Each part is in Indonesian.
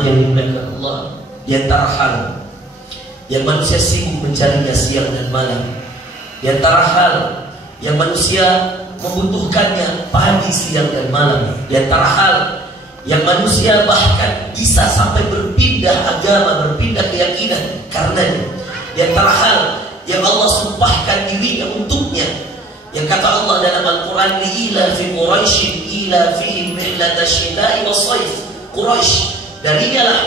jemaat yang dimuliakan Allah, di antara hal yang manusia sibuk mencarinya siang dan malam, di antara hal yang manusia membutuhkannya pagi, siang dan malam, di antara hal yang manusia bahkan bisa sampai berpindah agama, berpindah keyakinan karenanya, di antara hal yang Allah sumpahkan dirinya untuknya, yang kata Allah dalam Al-Quran, ila fi Quraisyin ila fi rihlatasyita'i was-sayf. Quraisy, darinya lah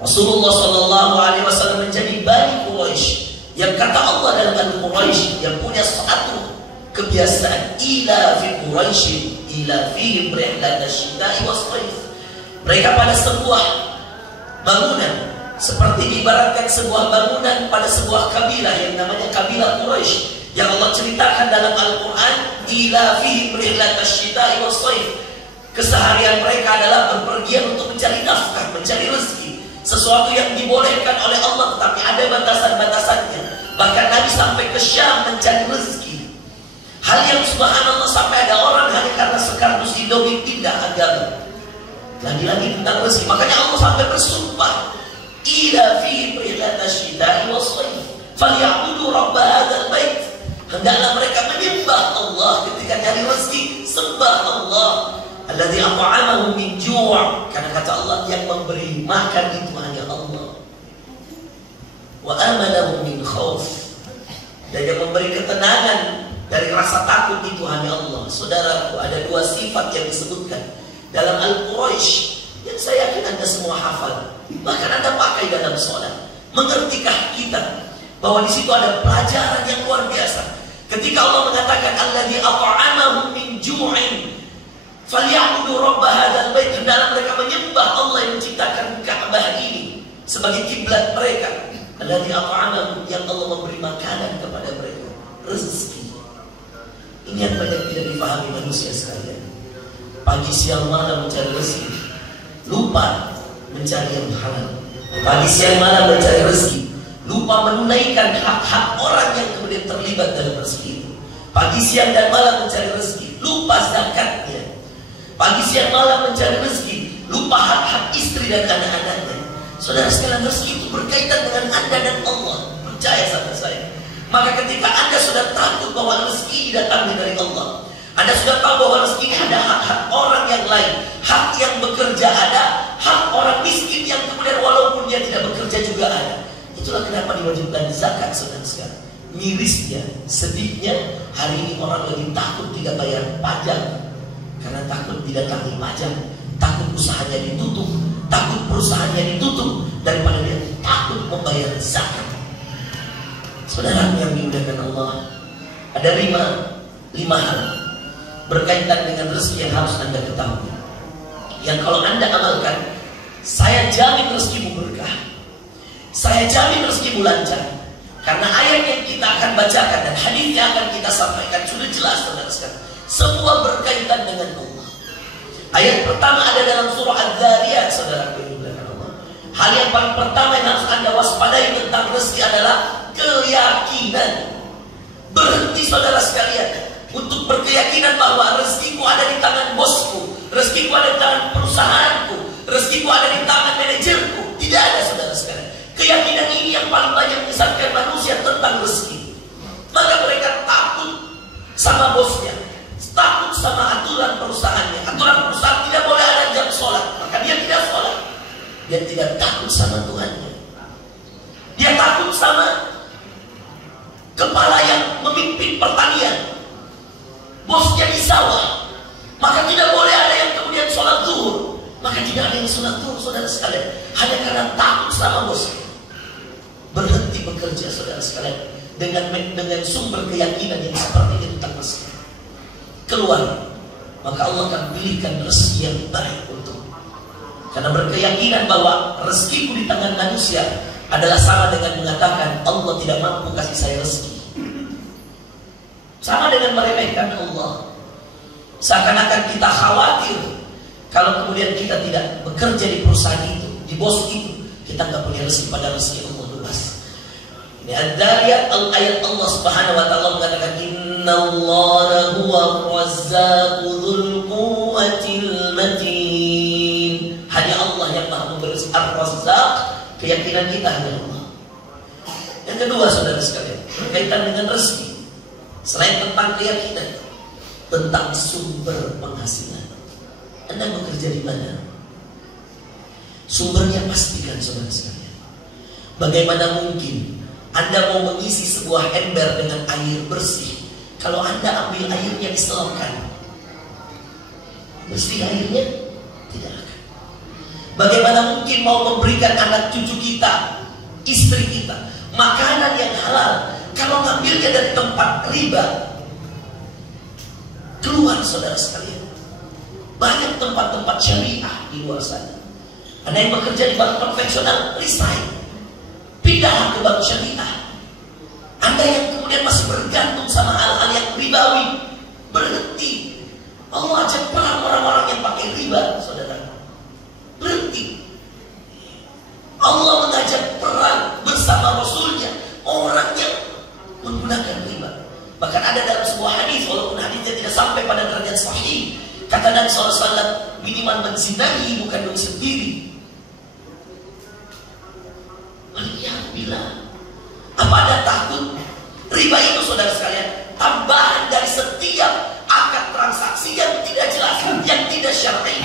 Rasulullah SAW menjadi Bani Quraisy, yang kata Allah dalam Al-Quraisy yang punya satu kebiasaan, ila fi Quraisyin ila fi rihlatasyita'i was-sayf. Mereka pada sebuah bangunan, seperti diibaratkan sebuah bangunan pada sebuah kabilah yang namanya kabilah Quraisy, yang Allah ceritakan dalam Al-Quran, ila fihim rihlatasyita'i was-sayf. Keseharian mereka adalah berpergian untuk mencari nafkah, mencari rezeki, sesuatu yang dibolehkan oleh Allah, tetapi ada batasan-batasannya. Bahkan Nabi sampai ke Syam mencari rezeki, hal yang subhanallah sampai ada orang hanya karena sekardus Indomie pindah agama. Lagi-lagi tentang rezeki, makanya Allah sampai bersumpah, ila fihim rihlatasyita'i was-sayf falyabudu rabb hadzal bait. Hendaklah mereka menyembah Allah ketika cari rezeki, sembah Allah. Alladzi at'amahum min ju', karena kata Allah yang memberi makan itu hanya Allah. Wa amanahum min khauf, dan yang memberi ketenangan dari rasa takut itu hanya Allah. Saudaraku, ada dua sifat yang disebutkan dalam Al-Quraisy yang saya yakin Anda semua hafal, bahkan Anda pakai dalam sholat. Mengertikah kita bahwa di situ ada pelajaran yang luar biasa? Ketika Allah mengatakan alladzi at'amahum min ju'in falyabudu rabb hadzal bait, hendaklah mereka menyembah Allah yang menciptakan Ka'bah ini sebagai kiblat mereka. Alladzi at'amahum, yang Allah memberi makanan kepada mereka, rezeki. Ini yang banyak tidak dipahami manusia sekalian. Pagi siang malam mencari rezeki, lupa mencari yang halal. Pagi siang malam mencari rezeki, lupa menunaikan hak-hak orang yang kemudian terlibat dalam rezeki itu. Pagi siang dan malam mencari rezeki, lupa zakatnya. Pagi siang malam mencari rezeki, lupa hak-hak istri dan anak-anaknya. Saudara sekalian, rezeki itu berkaitan dengan Anda dan Allah. Percaya sama saya. Maka ketika Anda sudah takut bahwa rezeki didatangi dari Allah, Anda sudah tahu bahwa rezeki ini ada hak-hak orang yang lain, hak yang bekerja ada, hak orang miskin yang kemudian walaupun dia tidak bekerja juga ada. Itulah kenapa diwajibkan zakat, saudara sekalian. Mirisnya, sedihnya, hari ini orang lebih takut tidak bayar pajak karena takut didatangi pajak, takut usahanya ditutup, takut perusahaannya ditutup, daripada dia takut membayar zakat. Saudara yang dimuliakan Allah, ada lima hal berkaitan dengan rezeki yang harus Anda ketahui, yang kalau Anda amalkan, saya jamin rezekimu berkah, saya jamin rezekimu lancar. Karena ayat yang kita akan bacakan dan hadis yang akan kita sampaikan sudah jelas, saudara sekalian, semua berkaitan dengan Allah. Ayat pertama ada dalam surah Adz-Dzariyat, saudara yang dimuliakan Allah. Hal yang paling pertama yang harus Anda waspadai tentang rezeki adalah keyakinan. Berhenti, saudara sekalian, untuk berkeyakinan bahwa rezekiku ada di tangan bosku, rezekiku ada di tangan perusahaanku, rezekiku ada di tangan manajerku. Tidak ada, saudara sekalian. Keyakinan ini yang paling banyak menyesatkan manusia tentang rezeki. Maka mereka takut sama bosnya, takut sama aturan perusahaannya. Aturan perusahaan tidak boleh ada jam sholat, maka dia tidak sholat. Dia tidak takut sama Tuhannya. Dia takut sama kepala yang memimpin pertanian, bosnya di sawah, maka tidak boleh ada yang kemudian sholat zuhur. Maka tidak ada yang sholat zuhur, saudara sekalian, hanya karena takut sama bosnya. Berhenti bekerja, saudara sekalian, dengan sumber keyakinan yang seperti itu tentang rezeki. Keluar, maka Allah akan pilihkan rezeki yang baik untuk. Karena berkeyakinan bahwa rezekiku di tangan manusia adalah sama dengan mengatakan Allah tidak mampu kasih saya rezeki. Sama dengan meremehkan Allah. Seakan-akan kita khawatir kalau kemudian kita tidak bekerja di perusahaan itu, di bos itu, kita nggak punya rezeki, pada rezeki Allah luas. Ini Adz-Dzariyat, ayat Allah Subhanahu wa taala mengatakan innallaha huwa razzaqu dzul quwwatil matin. Hanya Allah yang Maha memberi kita hanya Allah. Yang kedua saudara sekalian, berkaitan dengan rezeki. Selain tentang keyakinan, tentang sumber penghasilan. Anda bekerja di mana? Sumbernya pastikan saudara sekalian. Bagaimana mungkin Anda mau mengisi sebuah ember dengan air bersih kalau Anda ambil airnya diselopkan? Bersih airnya? Tidak akan. Bagaimana mungkin mau memberikan anak cucu kita, istri kita, makanan yang halal kalau ngambilnya dari tempat riba? Keluar saudara sekalian. Banyak tempat-tempat syariah di luar sana. Anda yang bekerja di bank konvensional, resign, pindah ke bank syariah. Anda yang kemudian masih bergantung sama hal-hal yang ribawi, berhenti. Allah ajak perang orang-orang yang pakai riba, saudara. Berhenti. Allah mengajak perang bersama Rasulnya orang yang menggunakan riba. Bahkan ada dalam sebuah hadis, walaupun hadisnya tidak sampai pada derajat sahih, kata Nabi SAW, minimal menzinahi bukan diri sendiri. Alhamdulillah. Apa Anda takut? Riba itu saudara sekalian tambahan dari setiap akad transaksi yang tidak jelas, yang tidak syar'i.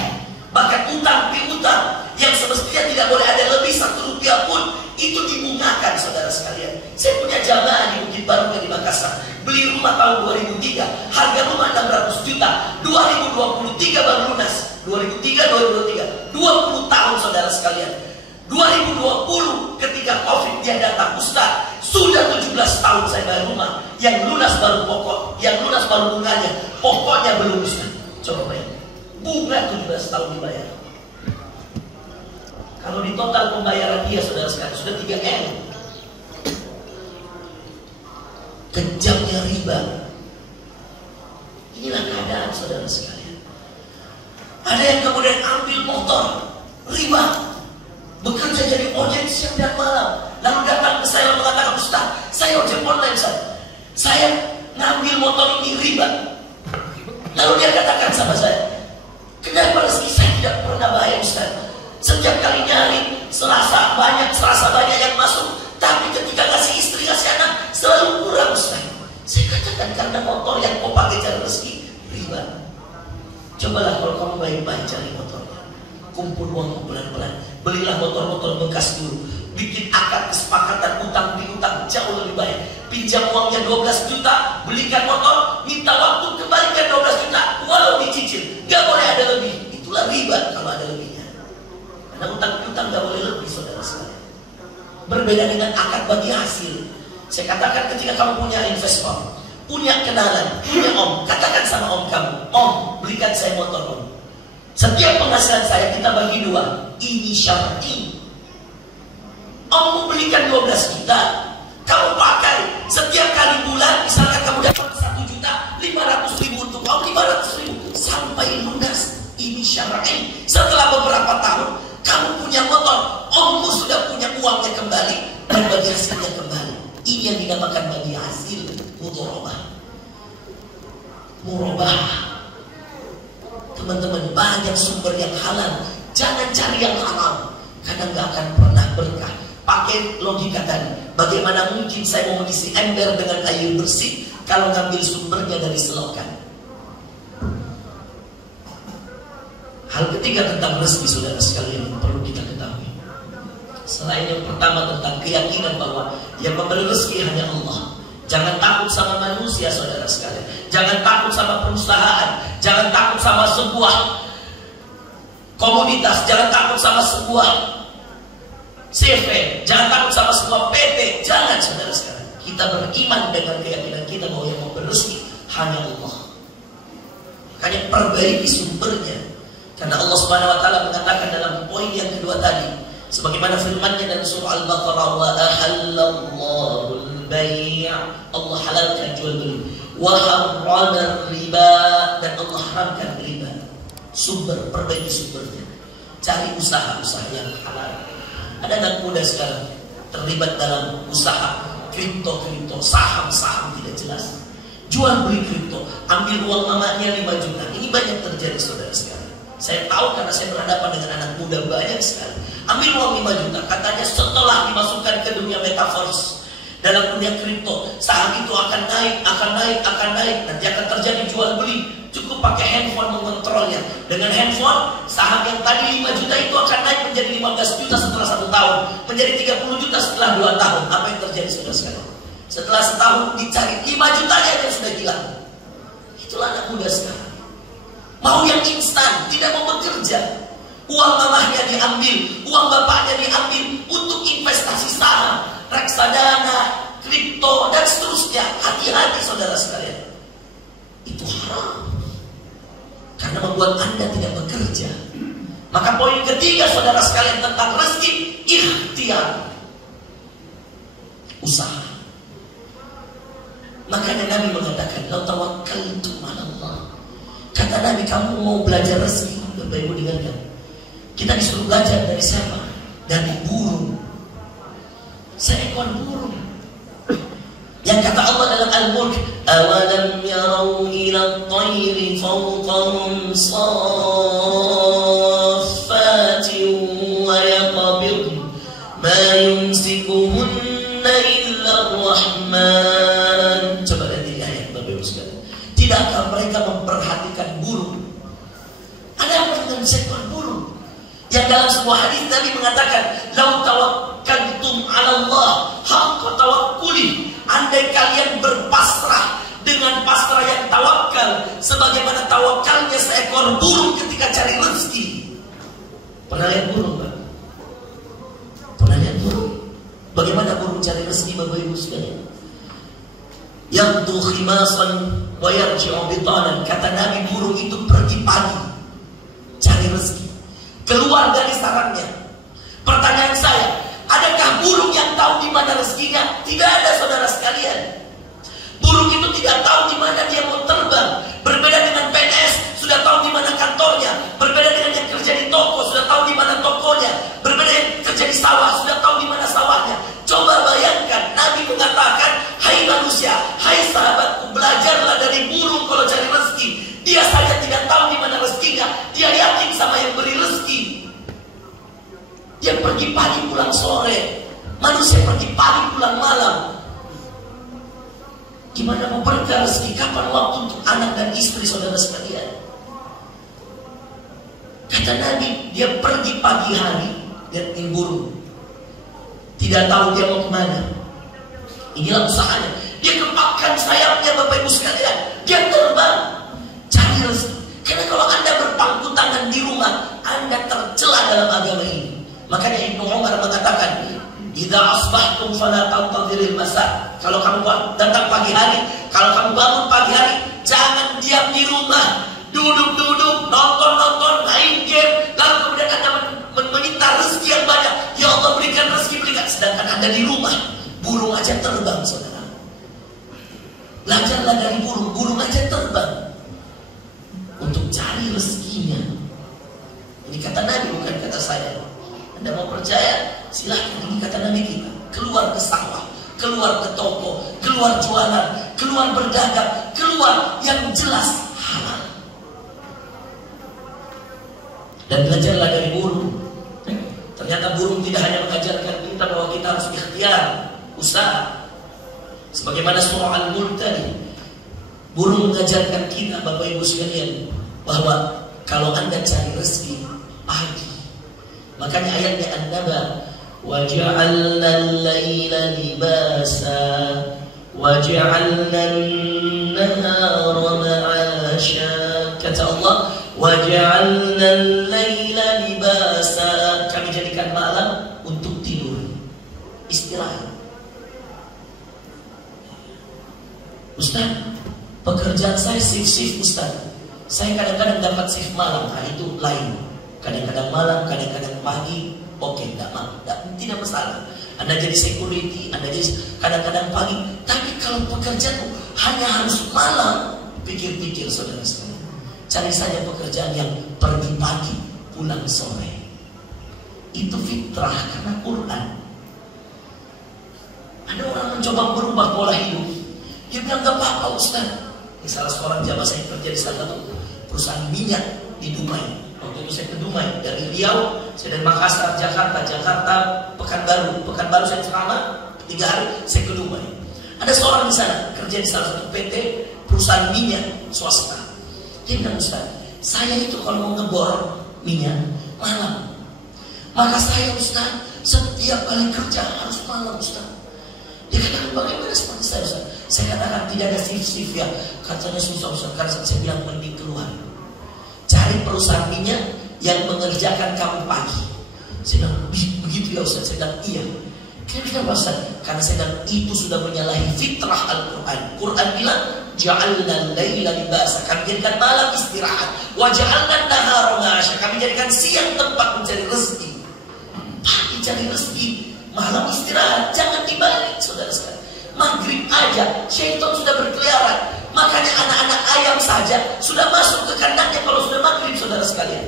Bahkan utang piutang yang semestinya tidak boleh ada lebih 1 rupiah pun itu dibungakan saudara sekalian. Saya punya jamaah di Bukit Baru di Makassar, beli rumah tahun 2003, harga rumah 600 juta, 2023 baru lunas. 2003, 20 tahun saudara sekalian. 2020 ketika Covid dia datang, Ustaz, sudah 17 tahun saya bayar rumah, yang lunas baru pokok, yang lunas baru bunganya, pokoknya belum Ustaz. Coba bayar, bunga 17 tahun dibayar. Kalau di total pembayaran dia saudara sekalian sudah 3M. Kejamnya riba. Inilah keadaan saudara sekalian. Ada yang kemudian ambil motor riba, bekerja jadi ojek siang dan malam, lalu datang ke saya mengatakan, Ustaz, saya ojek online, saya ngambil motor ini riba. Lalu dia katakan sama saya, kenapa rezeki saya tidak pernah bayar Ustaz? Setiap kali nyari Selasa banyak yang masuk, tapi ketika kasih istri kasih anak selalu kurang Ustaz. Saya katakan karena motor yang kau pakai cari rezeki riba. Cobalah kalau kamu baik-baik cari motornya, kumpul uang pelan-pelan, belilah motor-motor bekas dulu, bikin akad kesepakatan utang piutang jauh lebih baik. Pinjam uangnya 12 juta, belikan motor, minta waktu kembalikan 12 juta, walau dicicil, gak boleh ada lebih. Itulah riba kalau ada lebihnya. Karena utang piutang gak boleh lebih saudara sekalian. Berbeda dengan akad bagi hasil. Saya katakan ketika kamu punya investor, punya kenalan, punya om, katakan sama om kamu, om belikan saya motor om. Setiap penghasilan saya kita bagi 2. Ini syar'i. Om mau belikan 12 juta, kamu pakai setiap kali bulan, misalkan kamu dapat 1 juta 500.000 untuk om, 500.000 sampai lunas. Ini syar'i. Setelah beberapa tahun kamu punya motor, ommu sudah punya uangnya kembali dan bagi hasilnya kembali. Ini yang dinamakan bagi hasil mudharabah. Murabah. Teman-teman, banyak sumber yang halal. Jangan cari yang haram, karena gak akan pernah berkah. Pakai logika tadi. Bagaimana mungkin saya mau mengisi ember dengan air bersih kalau ngambil sumbernya dari selokan? Hal ketiga tentang rezeki saudara sekalian yang perlu kita ketahui. Selain yang pertama tentang keyakinan bahwa yang memberi rezeki hanya Allah. Jangan takut sama manusia saudara sekalian. Jangan takut sama perusahaan. Jangan takut sama sebuah komoditas. Jangan takut sama sebuah CV. Jangan takut sama sebuah PT. Jangan saudara sekalian. Kita beriman dengan keyakinan kita bahwa yang memberi rezeki hanya Allah. Makanya perbaiki sumbernya. Karena Allah Subhanahu wa taala mengatakan dalam poin yang kedua tadi, sebagaimana firman-Nya dalam surah Al-Baqarah, wa ahallallahu al-bay', Allah halalkan jual beli, wa harrama riba, dan Allah haramkan riba. Sumber, perbaiki sumbernya. Cari usaha-usaha yang halal. Ada anak muda sekarang terlibat dalam usaha kripto, saham tidak jelas. Jual beli kripto, ambil uang mamanya 5 juta. Ini banyak terjadi saudara sekalian. Saya tahu karena saya berhadapan dengan anak muda banyak sekali. ambil uang 5 juta. Katanya setelah dimasukkan ke dunia metaverse, dalam dunia kripto, saham itu akan naik, nanti akan terjadi jual beli. Cukup pakai handphone mengontrolnya. Dengan handphone, saham yang tadi 5 juta itu akan naik menjadi 15 juta setelah 1 tahun, menjadi 30 juta setelah 2 tahun. Apa yang terjadi saudara sekalian? Setelah setahun dicari 5 juta aja sudah hilang. Itulah anak muda sekarang. Mau yang instan, tidak mau bekerja. Uang mamahnya diambil, uang bapaknya diambil untuk investasi saham, reksadana, kripto, dan seterusnya. Hati-hati saudara sekalian. Itu haram. Karena membuat Anda tidak bekerja. Maka poin ketiga saudara sekalian tentang rezeki, ikhtiar. Usaha. Makanya Nabi mengatakan, "Lau tawakkaltum 'ala Allah." Kata Nabi, kamu mau belajar rezeki, Bapak Ibu dengarkan. Kita disuruh belajar dari siapa? Dari burung. Seekor burung. Yang kata Allah dalam Al-Mulk, "Awalam yarau ila at-tayri fawqahum saffatin wa yaqbidun ma yumsikuhunna illa ar-Rahman." Coba lihat ini ayat Bapak Ibu sekalian. Tidakkah mereka memperhatikan burung? Ada apa dengan seekor burung? Yang dalam sebuah hadis Nabi mengatakan, "Lau tawakkaltum 'ala Allah haqqa tawakkuli." Andai kalian berpasrah dengan pasrah yang tawakal, sebagaimana tawakalnya seekor burung ketika cari rezeki. Pernah lihat burung, Pak? Pernah lihat burung? Bagaimana burung cari rezeki, Bapak Ibu sekalian? Yaqdu khimasan wa yarji'u bitanan. Kata Nabi, burung itu pergi pagi cari rezeki, keluar dari sarangnya. Pertanyaan saya, adakah burung yang tahu di mana rezekinya? Tidak ada saudara sekalian. Burung itu tidak tahu di mana dia mau terbang. Berbeda dengan PNS, sudah tahu di mana kantornya. Berbeda dengan yang kerja di toko, sudah tahu di mana tokonya. Berbeda yang kerja di sawah, sudah tahu di mana sawahnya. Coba bayangkan, Nabi mengatakan, "Hai manusia, hai sahabatku, belajarlah dari burung kalau cari rezeki. Dia saja tidak tahu di mana rezekinya, dia yakin sama yang beri rezeki. Dia pergi pagi pulang sore. Manusia pergi pagi pulang malam. Gimana mau berkah rezeki? Kapan waktu untuk anak dan istri saudara sekalian?" Kata Nabi, dia pergi pagi hari, lihat burung. Tidak tahu dia mau kemana. Inilah usahanya. Dia kepakkan sayapnya, Bapak Ibu sekalian. Dia terbang cari rezeki. Karena kalau Anda berpangku tangan di rumah, Anda tercela dalam agama ini. Makanya Ibnu Umar mengatakan, "Idza asbahtum fala tantadhiril masa." Kalau kamu datang pagi hari, kalau kamu bangun pagi hari, jangan diam di rumah, duduk-duduk, nonton-nonton, main game, lalu kemudian Anda meminta rezeki yang banyak. Ya Allah, berikan rezeki, berikan. Sedangkan Anda di rumah, burung aja terbang, saudara. Belajarlah dari burung, burung aja terbang untuk cari rezekinya. Ini kata Nabi, bukan kata saya. Anda mau percaya? Silahkan. Ini kata Nabi kita. Keluar ke sawah, keluar ke toko, keluar jualan, keluar berdagang, keluar yang jelas halal. Dan belajarlah dari burung. Ternyata burung tidak hanya mengajarkan kita bahwa kita harus ikhtiar, usaha. Sebagaimana surah Al-Mulk tadi, burung mengajarkan kita, Bapak Ibu sekalian, bahwa kalau Anda cari rezeki pagi. Makanya ayatnya An-Naba, "Waja'alna al-laila libasa waja'alna an-nahara ma'asha." Kata Allah, "Waja'alna al-laila libasa." Kami jadikan malam untuk tidur, istirahat. Ustaz, pekerjaan saya shift Ustaz. Saya kadang-kadang dapat shift malam, nah itu lain. Kadang-kadang malam, kadang-kadang pagi, oke, tidak masalah. Anda jadi security, Anda jadi kadang-kadang pagi. Tapi kalau pekerjaan hanya harus malam, pikir-pikir saudara sekalian. Cari saja pekerjaan yang pergi pagi, pulang sore. Itu fitrah karena Quran. Ada orang mencoba berubah pola hidup. Dia bilang, "Gak apa-apa Ustaz." Salah seorang jamaah saya kerja di salah satu perusahaan minyak di Dubai. Waktu itu saya ke Dumai, dari Riau, saya dari Makassar, Jakarta, Pekanbaru saya ceramah 3 hari, saya ke Dumai. Ada seorang di sana kerja di salah satu PT perusahaan minyak swasta. Dia bilang, Ustaz, saya itu kalau mau ngebor minyak malam, maka saya Ustaz setiap kali kerja harus malam Ustaz. Dia katakan, bagaimana seperti saya Ustaz? Saya katakan, tidak ada shift ya. Katanya susah Ustaz. Karena saya bilang, mending keluar, cari perusahaan minyak yang mengerjakan kamu pagi. Saya bilang, begitu ya Ustaz? Saya bilang, iya. Kenapa Ustaz? Karena saya bilang, itu sudah menyalahi fitrah Al-Quran. Quran bilang, ja'alna layla libasa, kami jadikan malam istirahat, wa ja'alna nahara ma'asya, kami jadikan siang tempat mencari rezeki. Pagi cari rezeki, malam istirahat. Jangan dibalik saudara sekalian. Maghrib aja syaitan sudah berkeliaran. Makanya anak-anak ayam saja sudah masuk ke kandangnya kalau sudah maghrib saudara sekalian.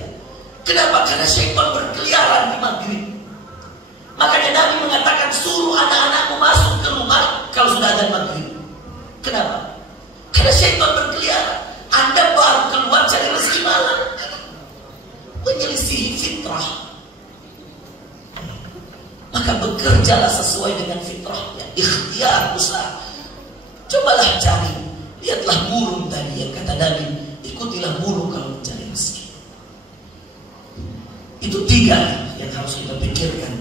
Kenapa? Karena syaitan berkeliaran di maghrib. Makanya Nabi mengatakan, suruh anak-anakmu masuk ke rumah kalau sudah ada maghrib. Kenapa? Karena syaitan berkeliaran. Anda baru keluar cari rezeki malam, menyelisihi fitrah. Maka bekerjalah sesuai dengan fitrahnya. Ikhtiar, usaha. Cobalah cari. Lihatlah burung tadi yang kata Nabi, ikutilah burung kalau mencari rezeki. Itu 3 yang harus kita pikirkan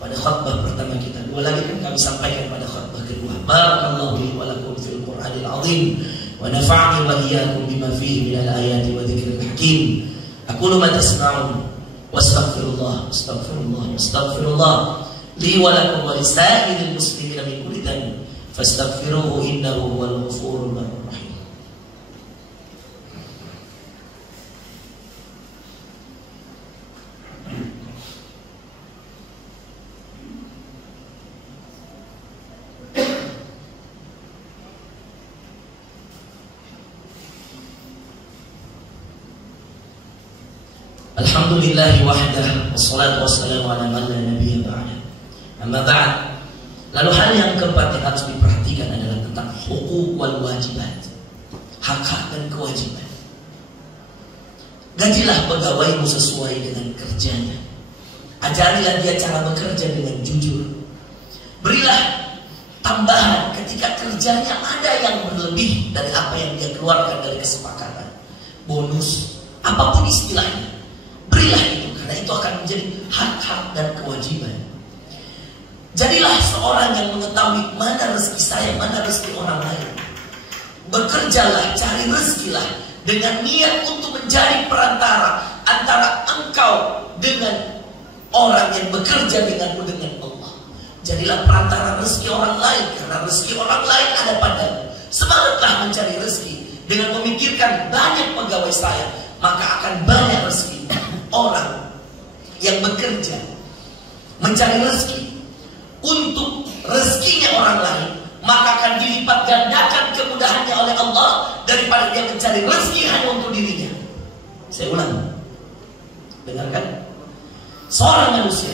pada khutbah pertama kita. 2 lagi kan kami sampaikan pada khutbah kedua. Barakallahu li wa lakum fil Qur'anil azim wa nafa'ni wa iyyakum bima fihi minal ayati wa dzikril hakim. Aqulu ma tasma'un wastaghfirullah li wa lakum wa lisa'iril muslimina min kulli dhanbin fastaghfiruhu innahu huwal ghafurur rahim. Alhamdulillahi wahdah, wassalatu wassalamu ala man la nabiyya ba'da. Amma ba'd. Lalu hal yang keempat yang harus diperhatikan adalah tentang hukuk wal wajibat. Hak-hak dan kewajiban. Gajilah pegawaimu sesuai dengan kerjanya. Ajarilah dia cara bekerja dengan jujur. Berilah tambahan ketika kerjanya ada yang berlebih dari apa yang dia keluarkan dari kesepakatan. Bonus, apapun istilahnya. Berilah itu, karena itu akan menjadi hak-hak dan kewajiban. Jadilah seorang yang mengetahui mana rezeki saya, mana rezeki orang lain. Bekerjalah, cari rezekilah dengan niat untuk menjadi perantara antara engkau dengan orang yang bekerja denganmu dengan Allah. Jadilah perantara rezeki orang lain, karena rezeki orang lain ada padamu. Semangatlah mencari rezeki dengan memikirkan banyak pegawai saya, maka akan banyak rezeki. Orang yang bekerja mencari rezeki untuk rezekinya orang lain, maka akan dilipat gandakan kemudahannya oleh Allah daripada dia mencari rezeki hanya untuk dirinya. Saya ulang, dengarkan. Seorang manusia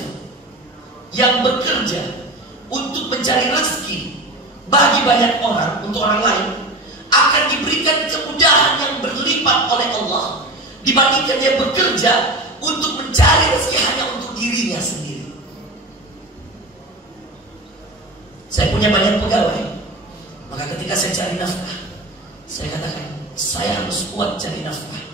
yang bekerja untuk mencari rezeki bagi banyak orang, untuk orang lain, akan diberikan kemudahan yang berlipat oleh Allah dibandingkan dia bekerja untuk mencari rezeki hanya untuk dirinya sendiri. Saya punya banyak pegawai, maka ketika saya cari nafkah, saya katakan, saya harus kuat cari nafkah,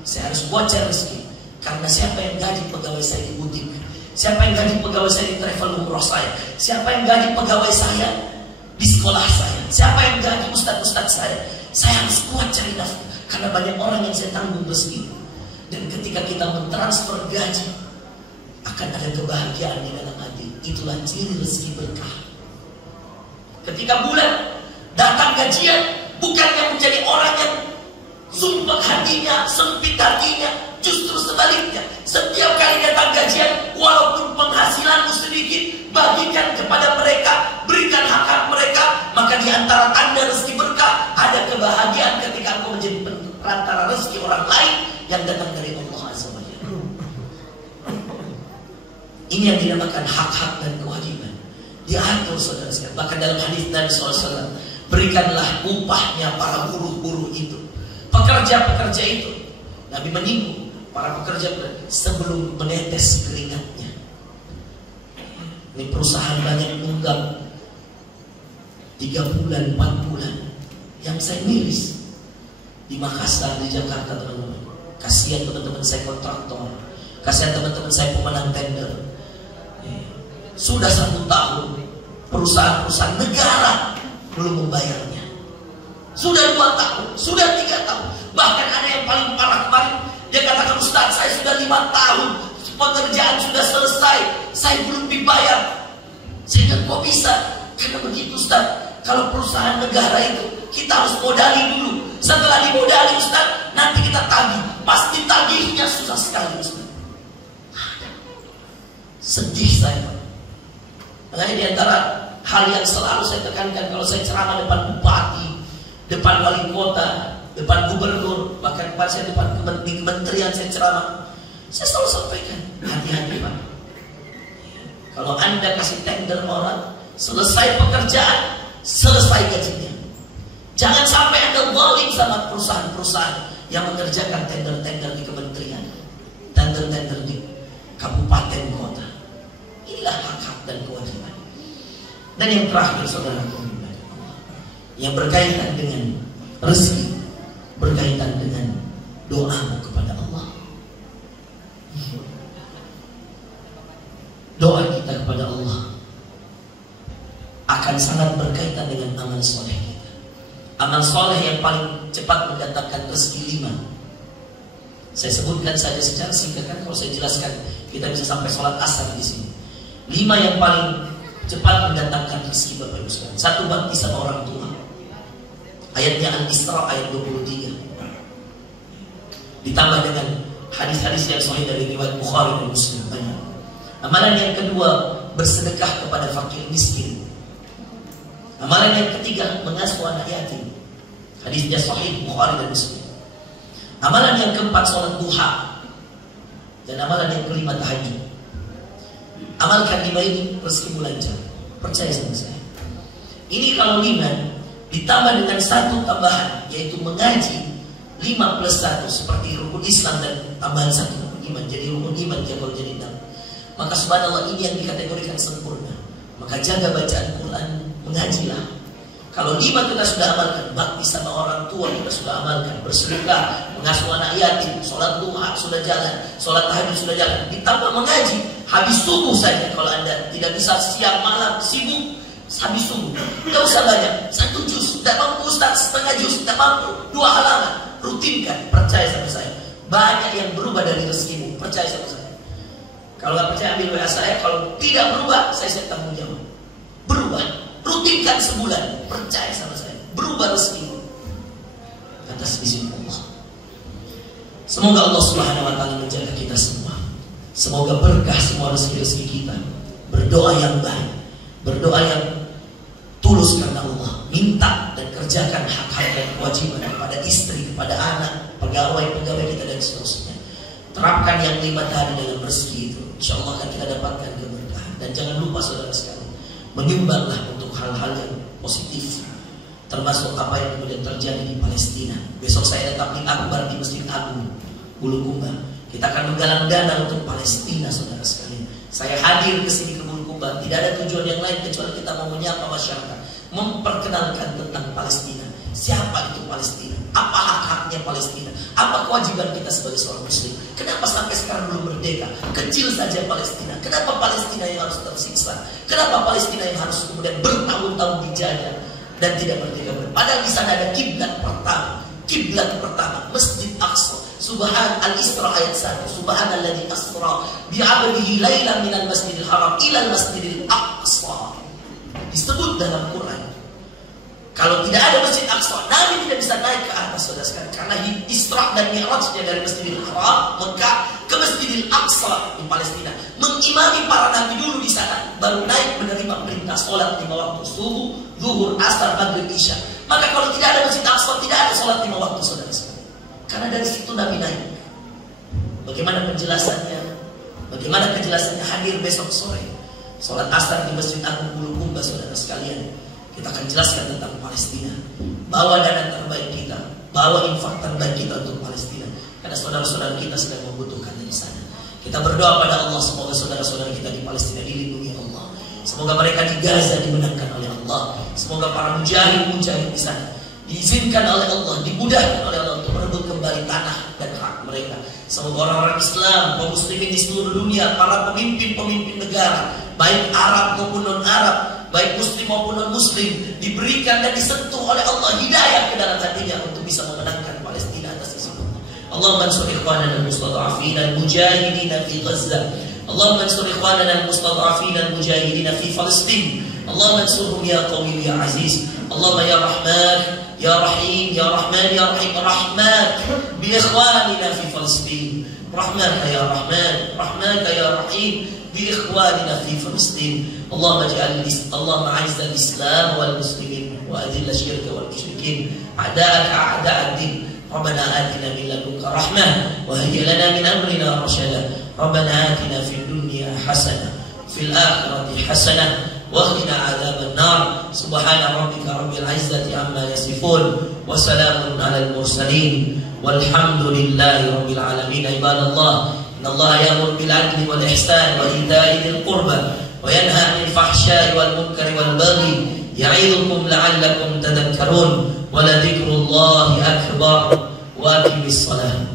saya harus kuat cari rezeki. Karena siapa yang gaji pegawai saya di butik, siapa yang gaji pegawai saya di travel umroh saya, siapa yang gaji pegawai saya di sekolah saya, siapa yang gaji ustadz saya harus kuat cari nafkah. Karena banyak orang yang saya tanggung bersih. Dan ketika kita mentransfer gaji, akan ada kebahagiaan di dalam hati. Itulah ciri rezeki berkah. Ketika bulan datang gajian, bukan yang menjadi orang yang sumpah hatinya, sempit hatinya. Justru sebaliknya, setiap kali datang gajian, walaupun penghasilanmu sedikit, bagikan kepada mereka, berikan hak-hak mereka. Maka di antara tanda rezeki berkah, ada kebahagiaan ketika engkau menjadi perantara rezeki orang lain yang datang dari Allah Azza wa Jalla. Ini yang dinamakan hak-hak dan kewajiban. Diatur saudara sekalian. Bahkan dalam hadis Nabi SAW, berikanlah upahnya para buruh-buruh itu, pekerja-pekerja itu. Nabi menyinggung para pekerja sebelum menetes keringatnya. Ini perusahaan banyak nunggak 3 bulan, 4 bulan. Yang saya miris di Makassar, di Jakarta, teman-teman. Kasihan teman-teman saya kontraktor, kasihan teman-teman saya pemenang tender. Sudah 1 tahun perusahaan-perusahaan negara belum membayarnya. Sudah 2 tahun, sudah 3 tahun. Bahkan ada yang paling parah kemarin, dia katakan, Ustaz, saya sudah 5 tahun, pekerjaan sudah selesai, saya belum dibayar. Saya bilang, kok bisa? Karena begitu, Ustaz. Kalau perusahaan negara itu, kita harus modali dulu. Setelah dimodali, Ustaz, nanti kita tagih. Pasti tagihnya susah sekali, Ustaz. Sedih saya. Makanya di antara hal yang selalu saya tekankan kalau saya ceramah depan bupati, depan wali kota, depan gubernur, bahkan kemarin saya depan di kementerian saya ceramah, saya selalu sampaikan, hati-hati Pak. Kalau Anda kasih tender orang, selesai pekerjaan, selesai gajinya. Jangan sampai Anda zalim sama perusahaan-perusahaan yang mengerjakan tender-tender di kementerian, tender-tender di kabupaten kota. Inilah hak-hak dan kewajiban. Dan yang terakhir, saudara, yang berkaitan dengan rezeki, berkaitan dengan doamu kepada Allah. Doa kita kepada Allah akan sangat berkaitan dengan amal soleh kita. Amal soleh yang paling cepat mendatangkan rezeki 5. Saya sebutkan saja secara singkat, kan kalau saya jelaskan kita bisa sampai sholat asar di sini. 5 yang paling cepat mendatangkan rezeki Bapak Ibu sekalian. 1, bakti sama orang tua. Ayatnya Al-Isra ayat 23. Ditambah dengan hadis-hadis yang sahih dari riwayat Bukhari dan Muslim banyak. Amalan yang kedua, bersedekah kepada fakir miskin. Amalan yang ketiga, mengasuh anak yatim. Hadisnya sahih Bukhari dan Muslim. Amalan yang keempat, sholat duha. Dan amalan yang kelima, tahajud. Amalkan 5 ini, rezekimu lancar. Percaya sama saya. Ini kalau 5 ditambah dengan 1 tambahan, yaitu mengaji 5 plus 1 seperti rukun Islam dan tambahan 1 rukun iman. Jadi rukun iman kalau jadi 6. Maka subhanallah, ini yang dikategorikan sempurna. Maka jaga bacaan Quran, mengajilah. Kalau 5 kita sudah amalkan, bakti sama orang tua kita sudah amalkan, bersedekah, mengasuh anak yatim, sholat duha sudah jalan, sholat tahajud sudah jalan, ditambah mengaji, habis subuh saja. Kalau Anda tidak bisa siang malam sibuk, habis subuh, tidak usah banyak, 1 juz, tidak mampu Ustaz, setengah juz, tidak mampu, 2 halaman, rutinkan, percaya sama saya. Banyak yang berubah dari rezekimu, percaya sama saya. Kalau nggak percaya ambil WA saya, kalau tidak berubah, saya tanggung jawab. Berubah, rutinkan sebulan, percaya sama saya, berubah rezekimu atas izin Allah. Semoga Allah Subhanahu wa taala menjaga kita semua. Semoga berkah semua rezeki-rezeki kita. Berdoa yang baik, berdoa yang tulus karena Allah. Minta dan kerjakan hak-hak dan kewajiban kepada istri, kepada anak, pegawai-pegawai kita dan seterusnya. Terapkan yang 5 tadi dalam rezeki itu. Insya Allah akan kita dapatkan keberkahan. Dan jangan lupa saudara sekalian, menyumbanglah untuk hal-hal yang positif, termasuk apa yang kemudian terjadi di Palestina. Besok saya ada tabligh akbar di Masjid Agung Bulukumba. Kita akan menggalang dana untuk Palestina, saudara sekalian. Saya hadir ke sini ke Bulukumba, tidak ada tujuan yang lain kecuali kita mau menyapa masyarakat, memperkenalkan tentang Palestina. Siapa itu Palestina? Apa hak-haknya Palestina? Apa kewajiban kita sebagai seorang muslim? Kenapa sampai sekarang belum merdeka? Kecil saja Palestina. Kenapa Palestina yang harus tersiksa? Kenapa Palestina yang harus kemudian bertahun-tahun dijajah dan tidak merdeka? Padahal di sana ada kiblat pertama, Masjid Aqsa. Subhan Al-Isra ayat 1. Subhanalladzi asra bi'abdihi lailan minal masjidil haram ilal masjidil aqsa. Disebut dalam Quran. Kalau tidak ada Masjid Aqsa, Nabi tidak bisa naik ke atas, saudara sekalian. Karena Isra dan Mi'rajnya dari Masjidil Haram Mekah ke Masjidil Aqsa di Palestina, mengimami para nabi dulu di sana, baru naik menerima perintah sholat 5 waktu, subuh, zuhur, asar, maghrib, isya. Maka kalau tidak ada Masjid Aqsa, tidak ada sholat 5 waktu, saudara sekalian. Karena dari situ Nabi naik. Bagaimana penjelasannya? Bagaimana kejelasannya hadir besok sore sholat asar di Masjid Agung Bulukumba, saudara sekalian. Kita akan jelaskan tentang Palestina. Bawa dana terbaik kita, bawa infak terbaik kita untuk Palestina. Karena ada saudara-saudara kita sedang membutuhkannya di sana. Kita berdoa pada Allah, semoga saudara-saudara kita di Palestina dilindungi Allah. Semoga mereka di Gaza dimenangkan oleh Allah. Semoga para mujahid-mujahid di sana diizinkan oleh Allah, dimudahkan oleh Allah untuk merebut kembali tanah dan hak mereka. Semoga orang-orang Islam, kaum muslimin di seluruh dunia, para pemimpin-pemimpin negara, baik Arab maupun non-Arab, baik muslim maupun non-muslim, diberikan dan disentuh oleh Allah hidayah ke dalam hatinya untuk bisa memenangkan Palestina atas izin Allah. Allahumma ansur ikhwanana al-mustad'afin al-mujahidin fi Gaza. Allahumma ansur ikhwanana al-mustad'afin al-mujahidin fi Palestin. Allahumma ansurhum ya qawi ya aziz. Allahumma ya Rahman ya Rahim ya Rahman ya Rahim Rahman bi ikhwanina fi Palestin. Rahman ya Rahman, Rahman ya Rahim bi ikhwanina fi Palestin. Allahumma a'izz al-islam wal muslimin wa adhill ash-shirka wal mushrikin a'da'aka a'da'ad-din. Rabbana atina min ladunka rahmah wa hayyi lana min amrina rashada. Rabbana atina fid dunya hasanah fil akhirati hasanah wa qina adzaban nar. Subhana rabbika rabbil izzati amma yasifun wa salamun alal mursalin walhamdulillahi rabbil alamin. Ibadallah, innallaha ya'muru bil 'adli wal ihsan wa ita'i dzil qurba wa yanha 'anil fahsya'i wal munkari wal baghi ya'idhukum la'allakum tadhakkarun. Wa la dzikrullahi akbar wa aqimis shalah.